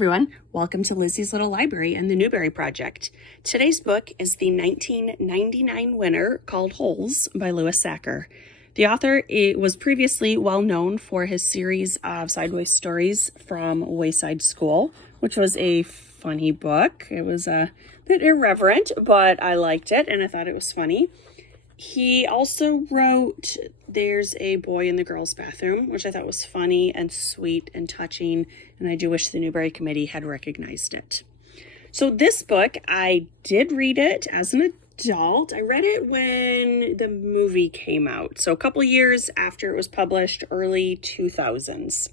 everyone, welcome to Lizzie's Little Library and the Newbery Project. Today's book is the 1999 winner called Holes by Louis Sachar. The author was previously well known for his series of sideways stories from Wayside School, which was a funny book. It was a bit irreverent, but I liked it and I thought it was funny. He also wrote There's a Boy in the Girls' Bathroom, which I thought was funny and sweet and touching, and I do wish the Newbery Committee had recognized it. So this book, I did read it as an adult. I read it when the movie came out, so a couple years after it was published, early 2000s.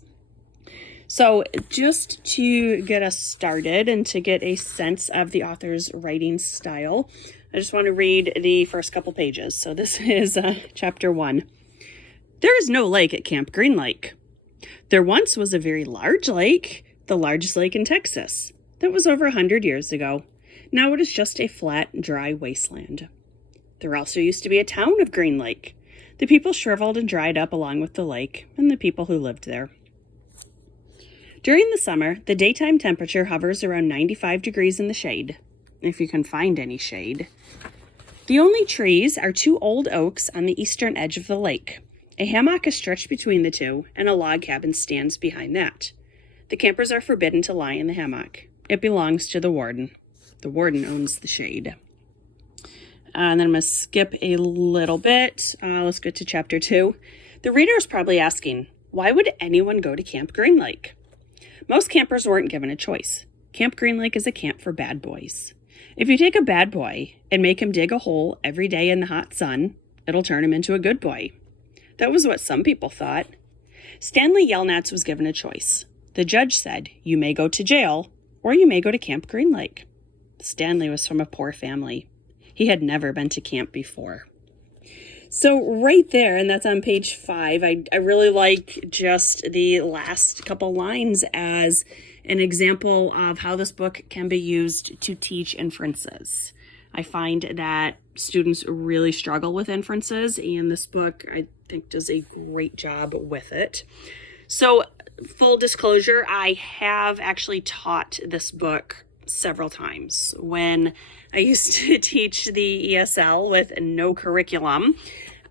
So just to get us started and to get a sense of the author's writing style, I just want to read the first couple pages. So this is chapter 1. There is no lake at Camp Green Lake. There once was a very large lake, the largest lake in Texas. That was over 100 years ago. Now it is just a flat, dry wasteland. There also used to be a town of Green Lake. The people shriveled and dried up along with the lake and the people who lived there. During the summer, the daytime temperature hovers around 95 degrees in the shade, if you can find any shade. The only trees are 2 old oaks on the eastern edge of the lake. A hammock is stretched between the two, and a log cabin stands behind that. The campers are forbidden to lie in the hammock. It belongs to the warden. The warden owns the shade. And then I'm going to skip a little bit. Let's get to chapter 2. The reader is probably asking, why would anyone go to Camp Green Lake? Most campers weren't given a choice. Camp Green Lake is a camp for bad boys. If you take a bad boy and make him dig a hole every day in the hot sun, it'll turn him into a good boy. That was what some people thought. Stanley Yelnats was given a choice. The judge said, you may go to jail or you may go to Camp Green Lake. Stanley was from a poor family. He had never been to camp before. So right there, and that's on page 5, I really like just the last couple lines as an example of how this book can be used to teach inferences. I find that students really struggle with inferences, and this book, I think, does a great job with it. So, full disclosure, I have actually taught this book several times. When I used to teach the ESL with no curriculum,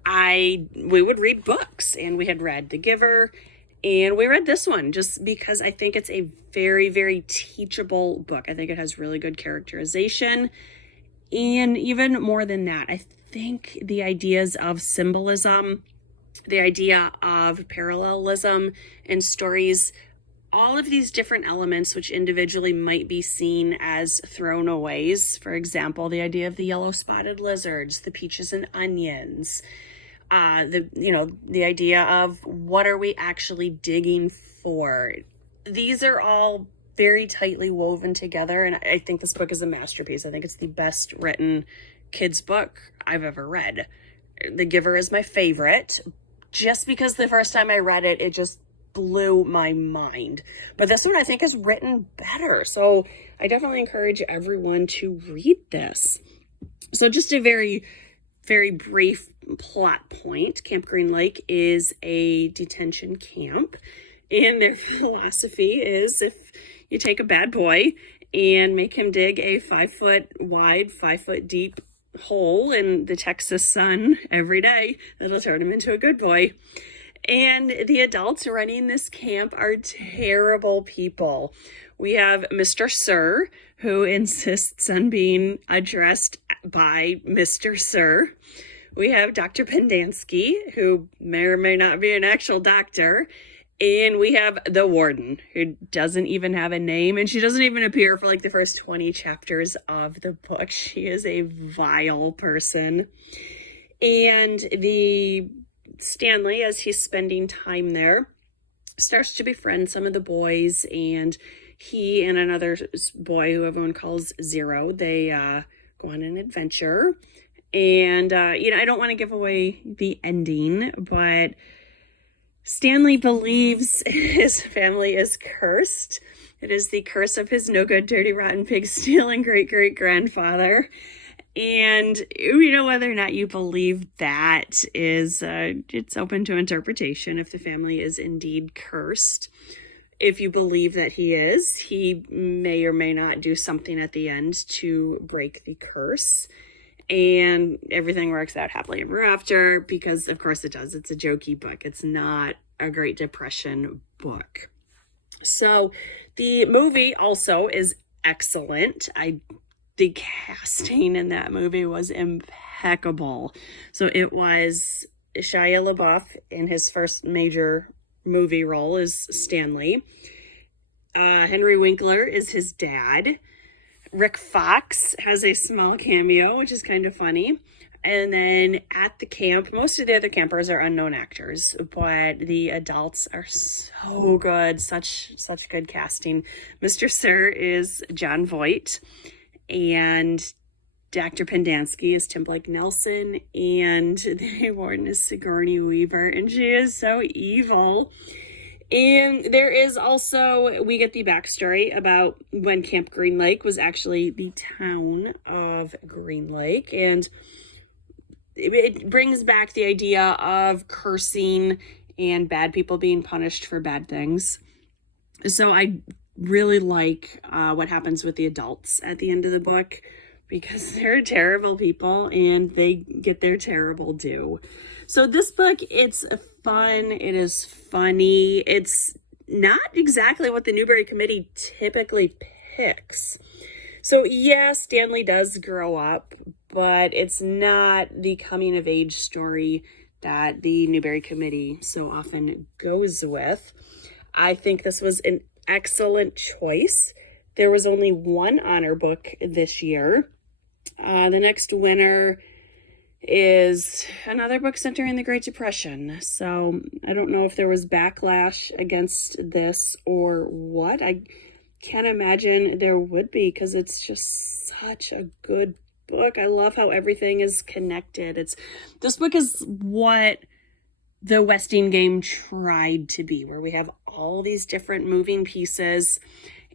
we would read books, and we had read The Giver, and we read this one just because I think it's a very, very teachable book. I think it has really good characterization. And even more than that, I think the ideas of symbolism, the idea of parallelism and stories, all of these different elements which individually might be seen as throwaways. For example, the idea of the yellow spotted lizards, the peaches and onions, the idea of what are we actually digging for. These are all very tightly woven together, and I think this book is a masterpiece. I think it's the best written kids book I've ever read. The Giver is my favorite, just because the first time I read it, it just blew my mind. But this one I think is written better, so I definitely encourage everyone to read this. So just a very, very brief plot point. Camp Green Lake is a detention camp, and their philosophy is if you take a bad boy and make him dig a 5-foot wide, 5-foot deep hole in the Texas sun every day, that'll turn him into a good boy. And the adults running this camp are terrible people. We have Mr. Sir, who insists on being addressed by Mr. Sir. We have Dr. Pendansky, who may or may not be an actual doctor. And we have the warden, who doesn't even have a name, and she doesn't even appear for like the first 20 chapters of the book. She is a vile person. And the Stanley, as he's spending time there, starts to befriend some of the boys, and he and another boy who everyone calls Zero, they go on an adventure. And, I don't want to give away the ending, but Stanley believes his family is cursed. It is the curse of his no good, dirty, rotten, pig stealing great-great-grandfather. And, whether or not you believe that is, it's open to interpretation if the family is indeed cursed. if you believe that he is, he may or may not do something at the end to break the curse. And everything works out happily ever after because, of course, it does. It's a jokey book. It's not a Great Depression book. So the movie also is excellent. The casting in that movie was impeccable. So it was Shia LaBeouf in his first major movie role as Stanley. Henry Winkler is his dad. Rick Fox has a small cameo, which is kind of funny. And then at the camp, most of the other campers are unknown actors, but the adults are so good. Such good casting. Mr. Sir is John Voight, and Dr. Pendanski is Tim Blake Nelson, and the warden is Sigourney Weaver, and she is so evil. And there is also, we get the backstory about when Camp Green Lake was actually the town of Green Lake, and it brings back the idea of cursing and bad people being punished for bad things. So I really like what happens with the adults at the end of the book, because they're terrible people and they get their terrible due. So this book, it's fun, it is funny, it's not exactly what the Newbery Committee typically picks. So yeah, Stanley does grow up, but it's not the coming of age story that the Newbery Committee so often goes with. I think this was an excellent choice. There was only one honor book this year. The next winner is another book set during the Great Depression. So I don't know if there was backlash against this or what. I can't imagine there would be, because it's just such a good book. I love how everything is connected. This book is what the Westing game tried to be, where we have all these different moving pieces,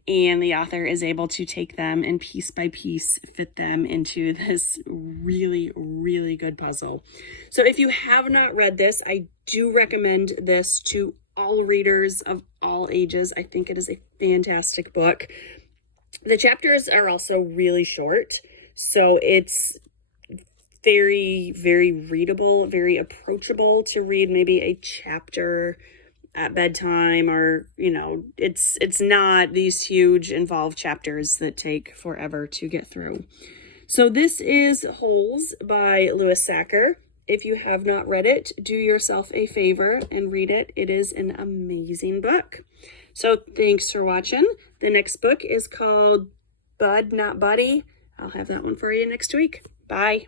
and the author is able to take them and piece by piece fit them into this really, really good puzzle. So if you have not read this, I do recommend this to all readers of all ages. I think it is a fantastic book. The chapters are also really short, so it's very, very readable, very approachable to read maybe a chapter at bedtime, or it's not these huge involved chapters that take forever to get through. So this is Holes by Louis Sachar. If you have not read it, do yourself a favor and read it. It is an amazing book. So thanks for watching. The next book is called Bud Not Buddy. I'll have that one for you next week. Bye.